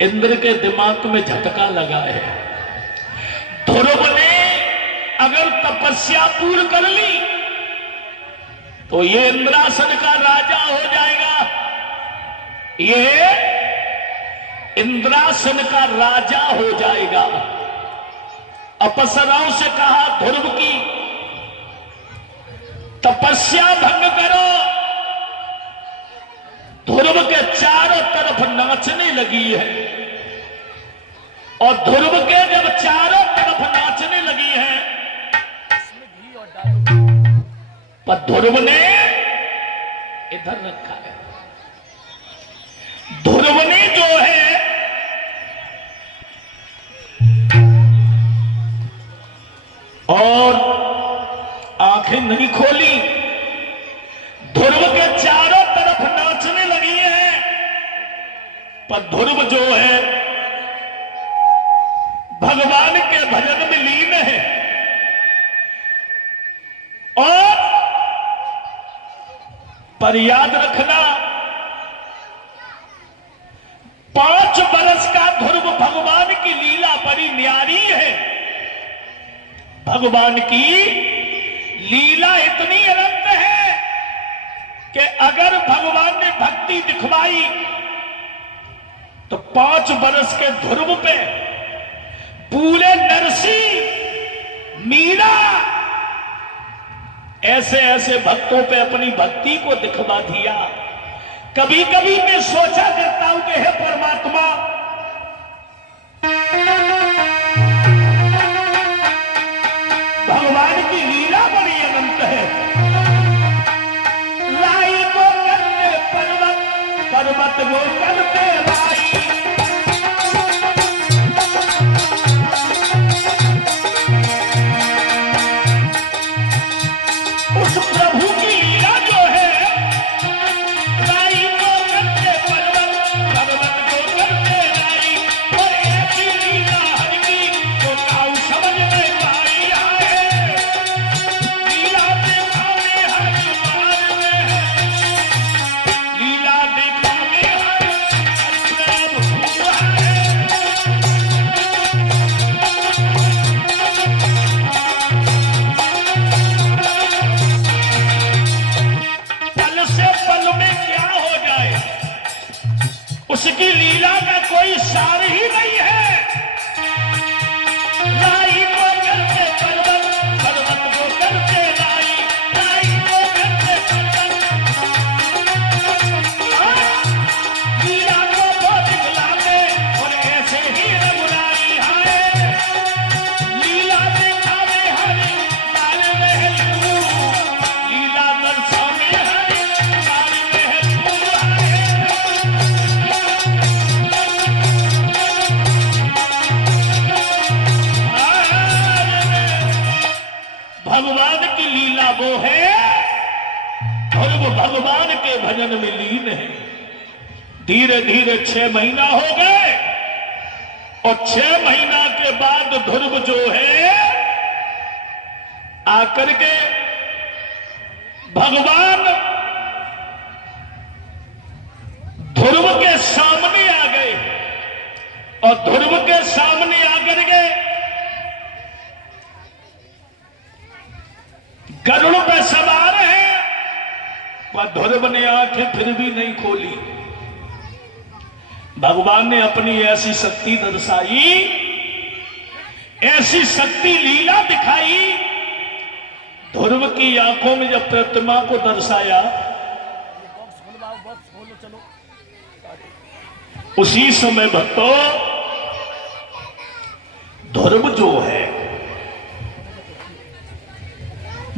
इंद्र के दिमाग में झटका लगा है। ध्रुव ने अगर तपस्या पूर्ण कर ली तो ये इंद्रासन का राजा हो जाएगा, ये इंद्रासन का राजा हो जाएगा। अप्सराओं से कहा ध्रुव की तपस्या भंग करो। ध्रुव के चारों तरफ नाचने लगी है, और ध्रुव के जब चारों तरफ नाचने लगी है पर ध्रुव ने इधर रखा है। ध्रुव ने जो है और आंखें नहीं खोली। ध्रुव के चारों तरफ नाचने लगी है, पर ध्रुव जो है भगवान के भजन में लीन है। और पर याद रखना, 5 बरस का ध्रुव भगवान की लीला बड़ी न्यारी है। भगवान की लीला इतनी अनंत है कि अगर भगवान ने भक्ति दिखवाई तो 5 बरस के ध्रुव पे पूरे नरसी मीरा ऐसे ऐसे भक्तों पे अपनी भक्ति को दिखवा दिया। कभी कभी मैं सोचा करता हूं कि हे परमात्मा, भगवान की लीला बड़ी अनंत है। लाई को करते पर्वत, पर्वत को करते लाई। उस प्रभु की लीला जो है, लाई को करते पर्वत, पर्वत को करते लाई। और ऐसी लीला हर की तो काऊ समझ नहीं पाई है। लीला दिखावे हर द्वार में है, लीला दिखावे हर प्रभु है। पल से पल में क्या हो जाए उसकी लीला का कोई सार ही नहीं है। लाई को करते पर्वत, पर्वत को करते लाई। लाई को करते पर्वत, लीला को वो दिखलाते और ऐसे ही रघुराई है। लीला दिखावे हरि लाल महल, लीला दर्शावे हरि लाल महल है। भगवान की लीला वो है और वो भगवान के भजन में लीन है। धीरे धीरे 6 महीना हो गए, और 6 महीना के बाद ध्रुव जो है आकर के भगवान ध्रुव के सामने आ गए। और ध्रुव के सामने आकर के गरुड़ पे सवार है, पर ध्रुव ने आंखें फिर भी नहीं खोली। भगवान ने अपनी ऐसी शक्ति दर्शाई, ऐसी शक्ति लीला दिखाई। ध्रुव की आंखों में जब प्रतिमा को दर्शाया, उसी समय भक्तों ध्रुव जो है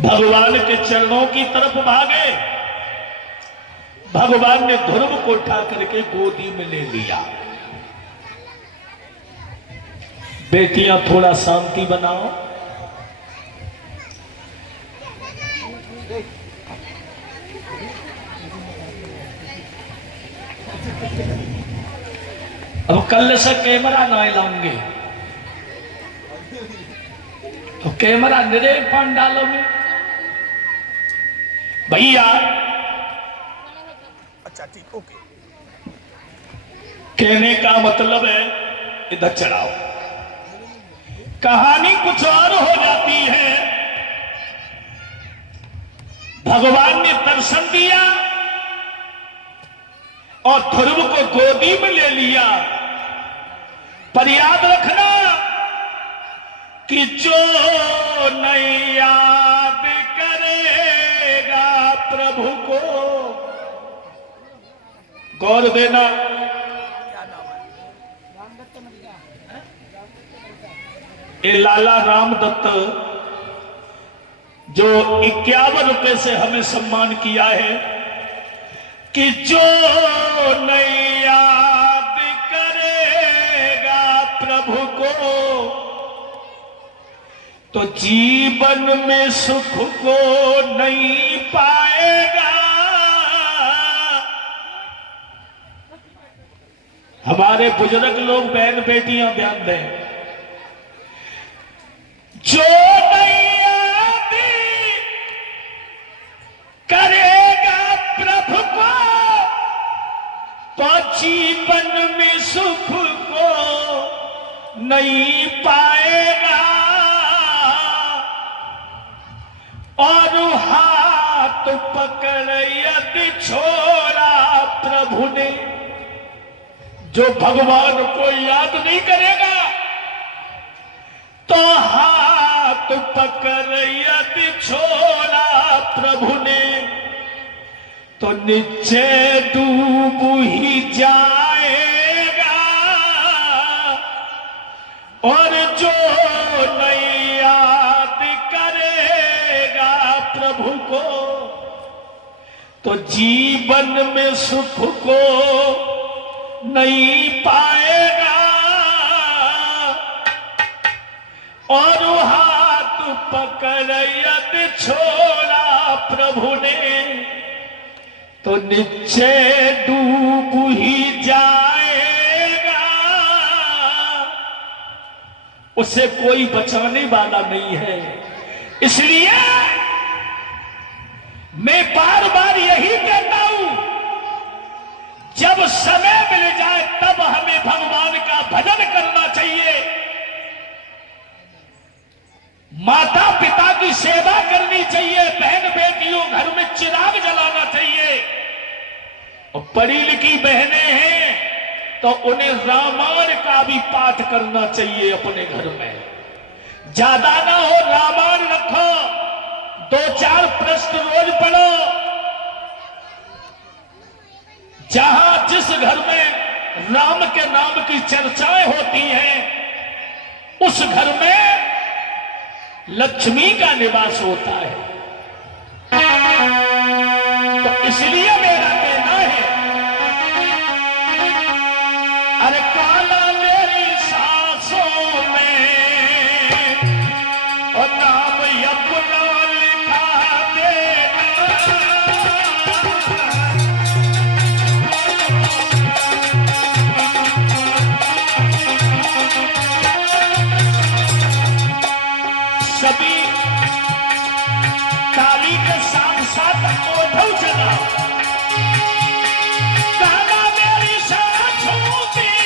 भगवान के चरणों की तरफ भागे। भगवान ने ध्रुव को उठा करके गोदी में ले लिया। बेटियां थोड़ा शांति बनाओ। अब कल से कैमरा ना लाऊंगे तो कैमरा निरे पंडालों में भैया। अच्छा ठीक, ओके। कहने का मतलब है इधर चढ़ाओ। कहानी कुछ और हो जाती है। भगवान ने दर्शन दिया और ध्रुव को गोदी में ले लिया। पर याद रखना कि जो नहीं याद करेगा प्रभु को, गौर देना, ये लाला राम दत्त जो 51 रुपए से हमें सम्मान किया है कि जो नहीं याद करेगा प्रभु को तो जीवन में सुख को नहीं पाएगा। हमारे बुजुर्ग लोग, बहन बेटियां ध्यान दें, जो नहीं याद करेगा प्रभु को तो जीवन में सुख को नहीं पाएगा। और हाथ पकड़ यदि छोड़ा प्रभु ने, जो भगवान को याद नहीं करेगा तो हाथ पकड़ यदि छोड़ा प्रभु ने तो नीचे डूब ही जाएगा। और जो नहीं याद करेगा प्रभु को तो जीवन में सुख को नहीं पाएगा। और हाथ पकड़ यदि छोड़ा प्रभु ने तो नीचे डूब ही जाएगा। उसे कोई बचाने वाला नहीं है। इसलिए मैं बार बार यही कहता हूं, जब समय मिल जाए तब हमें भगवान का भजन करना चाहिए, माता पिता की सेवा करनी चाहिए, बहन बेटियों घर में चिराग जलाना चाहिए। और पढ़ी लिखी बहनें हैं तो उन्हें रामायण का भी पाठ करना चाहिए अपने घर में। ज्यादा ना हो, रामायण रखो, 2-4 प्रश्न रोज पढ़ो। जहां जिस घर में राम के नाम की चर्चाएं होती हैं उस घर में लक्ष्मी का निवास होता है। तो इसलिए मेरा कहना है, अरे काला मेरी सांसों में और नाम अपना लिखा देना। सभी ताली के साथ साथ ओढ़ो जगाओ। काला मेरी सांसों में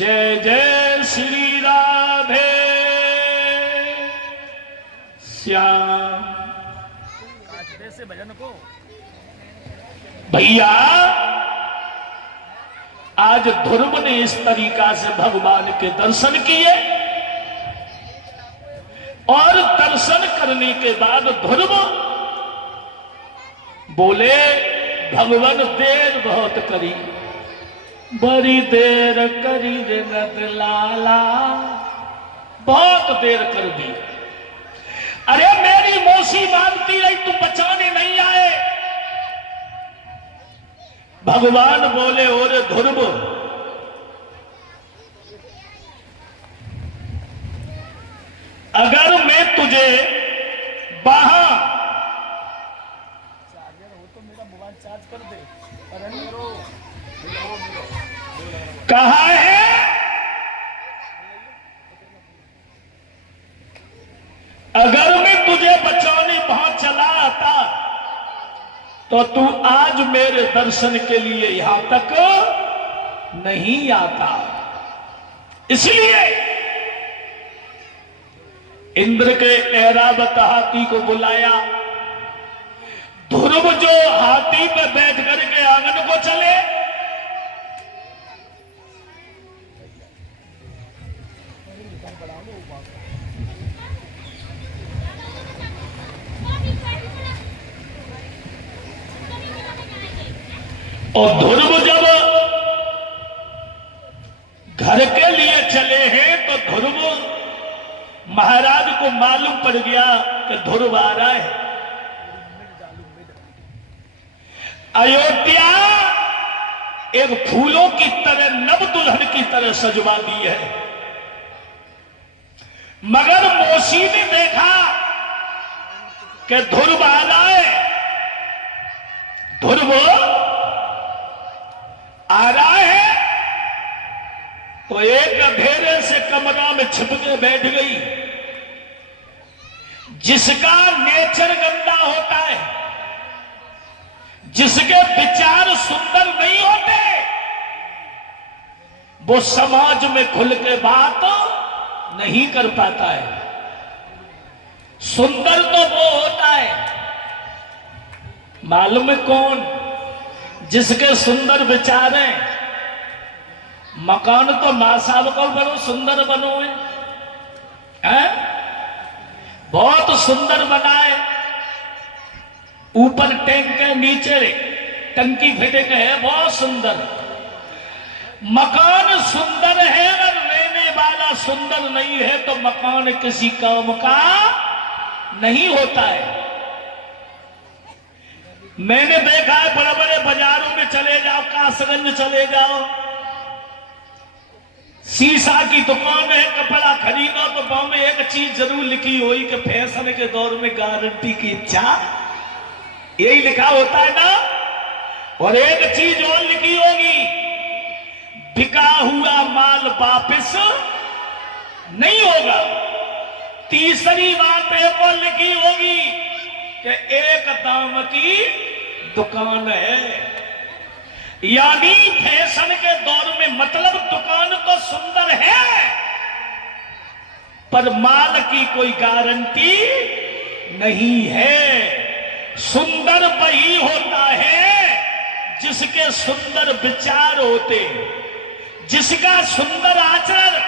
जय जय श्री राधे श्याम। से भजन को भैया आज ध्रुव ने इस तरीका से भगवान के दर्शन किए और दर्शन करने के बाद ध्रुव बोले भगवान देर बहुत करी, बड़ी देर करी रे नद लाला, बहुत देर कर दी। अरे मेरी मौसी मानती रही, तू बचाने नहीं आए। भगवान बोले और ध्रुव अगर मैं तुझे वहां चार्जर हो तो मेरा मोबाइल चार्ज कर दे। कहा है अगर मैं तुझे बचाने वहां चला आता तो तू आज मेरे दर्शन के लिए यहां तक नहीं आता। इसलिए इंद्र के ऐरावत हाथी को बुलाया। ध्रुव जो हाथी पे बैठ करके आंगन को चले, और ध्रुव जब घर के लिए चले हैं तो ध्रुव महाराज को मालूम पड़ गया कि ध्रुव आ रहा है। अयोध्या एक फूलों की तरह नव दुल्हन की तरह सजवा दी है, मगर मौसी ने देखा कि ध्रुव आ रहा है। ध्रुव आ रहा है तो एक अंधेरे से कमरा में छिप के बैठ गई। जिसका नेचर गंदा होता है, जिसके विचार सुंदर नहीं होते, वो समाज में खुल के बात नहीं कर पाता है। सुंदर तो वो होता है, मालूम है कौन? जिसके सुंदर विचार हैं। मकान तो मां साहब को बनो सुंदर बनो है? बहुत सुंदर बनाए, ऊपर टैंक है, नीचे टंकी फिटिंग है, बहुत सुंदर मकान। सुंदर है अगर रहने वाला सुंदर नहीं है तो मकान किसी काम का नहीं होता है। मैंने देखा है बड़े बड़े बाजारों में चले जाओ, कासगंज चले जाओ, शीशा की दुकान है, कपड़ा खरीदो तो गांव में एक चीज जरूर लिखी हुई कि फैशन के दौर में गारंटी की इच्छा, यही लिखा होता है ना। और एक चीज और लिखी होगी, बिका हुआ माल वापस नहीं होगा। तीसरी बात एक और लिखी होगी कि एक दाम की दुकान है। यानी फैशन के दौर में मतलब दुकान तो सुंदर है पर माल की कोई गारंटी नहीं है। सुंदर वही होता है जिसके सुंदर विचार होते, जिसका सुंदर आचरण।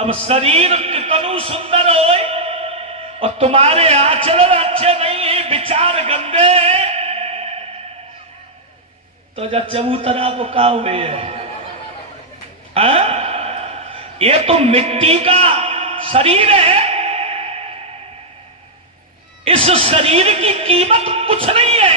अब शरीर कितनू सुंदर हो और तुम्हारे आचरण अच्छे नहीं है, विचार गंदे हैं, तो जब चबूतरा को का हुए है? ये तो मिट्टी का शरीर है, इस शरीर की कीमत कुछ नहीं है।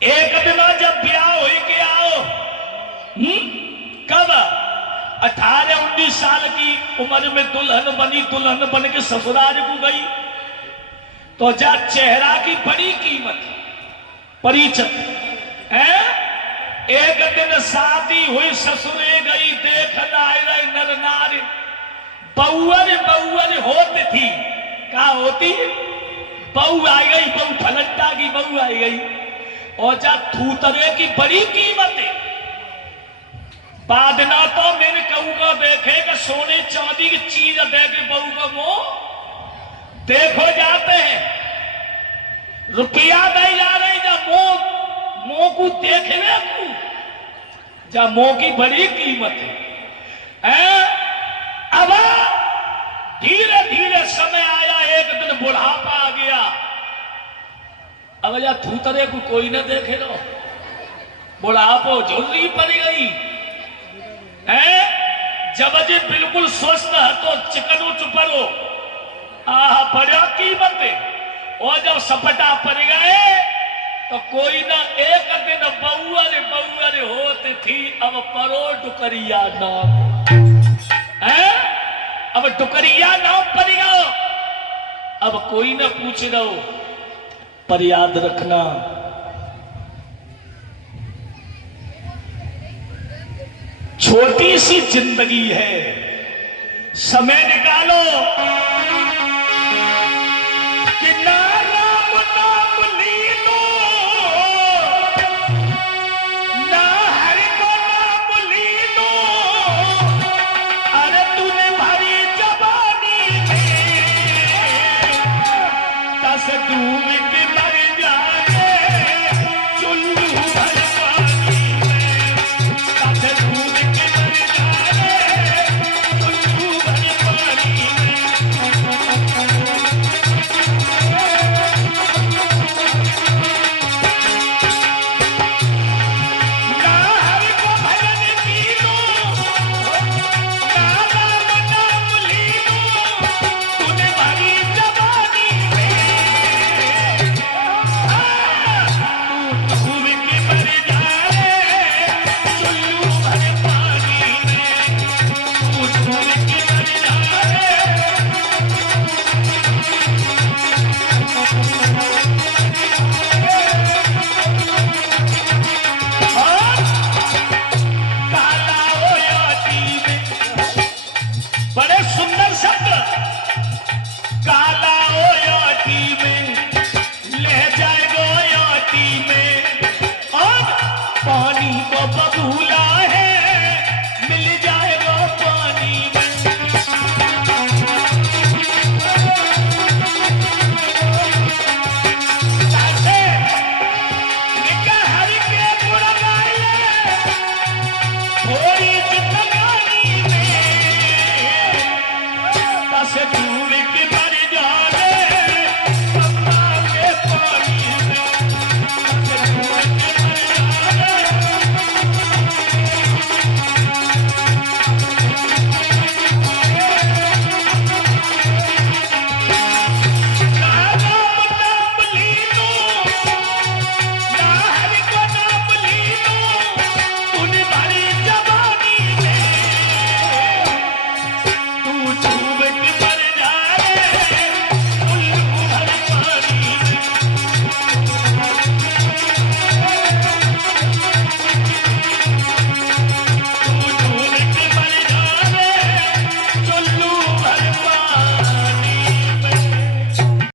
एक दिन जब ब्याह हो के आओ, कब 18-19 साल की उम्र में दुल्हन बनी, दुल्हन बन के ससुराल को गई तो जा चेहरा की बड़ी कीमत परिचय है। एक दिन शादी हुई, ससुरे गई, देखना आए नर नारी, बउअर बउअर होती थी। क्या होती? बहू आई गई, बहू फलंटा की बहू आई गई, और जा थूतरे की बड़ी कीमत है। पादना तो मेरे कहू का देखे कि सोने चांदी की चीज दे के बहू का मोह देखो जाते हैं, रुपया दे जा रही जा मोह को देखने को जा मोह की बड़ी कीमत है। अब धीरे धीरे समय आया, एक दिन बुढ़ापा आ गया। अब जा थूतरे को कोई न देखे लो, बुढ़ापो झुर्री पड़ गई है। जब जी बिल्कुल स्वस्थ है तो चिकनो चुपरो आह बड़ा कीमत है। और जब सपटा पड़ गए तो कोई ना एक दिन बउअरे होते थी। अब परो डुकरिया नाम है, अब डुकरिया नाम पड़ गया। अब कोई ना पूछ रहो, पर याद रखना छोटी सी जिंदगी है, समय निकालो।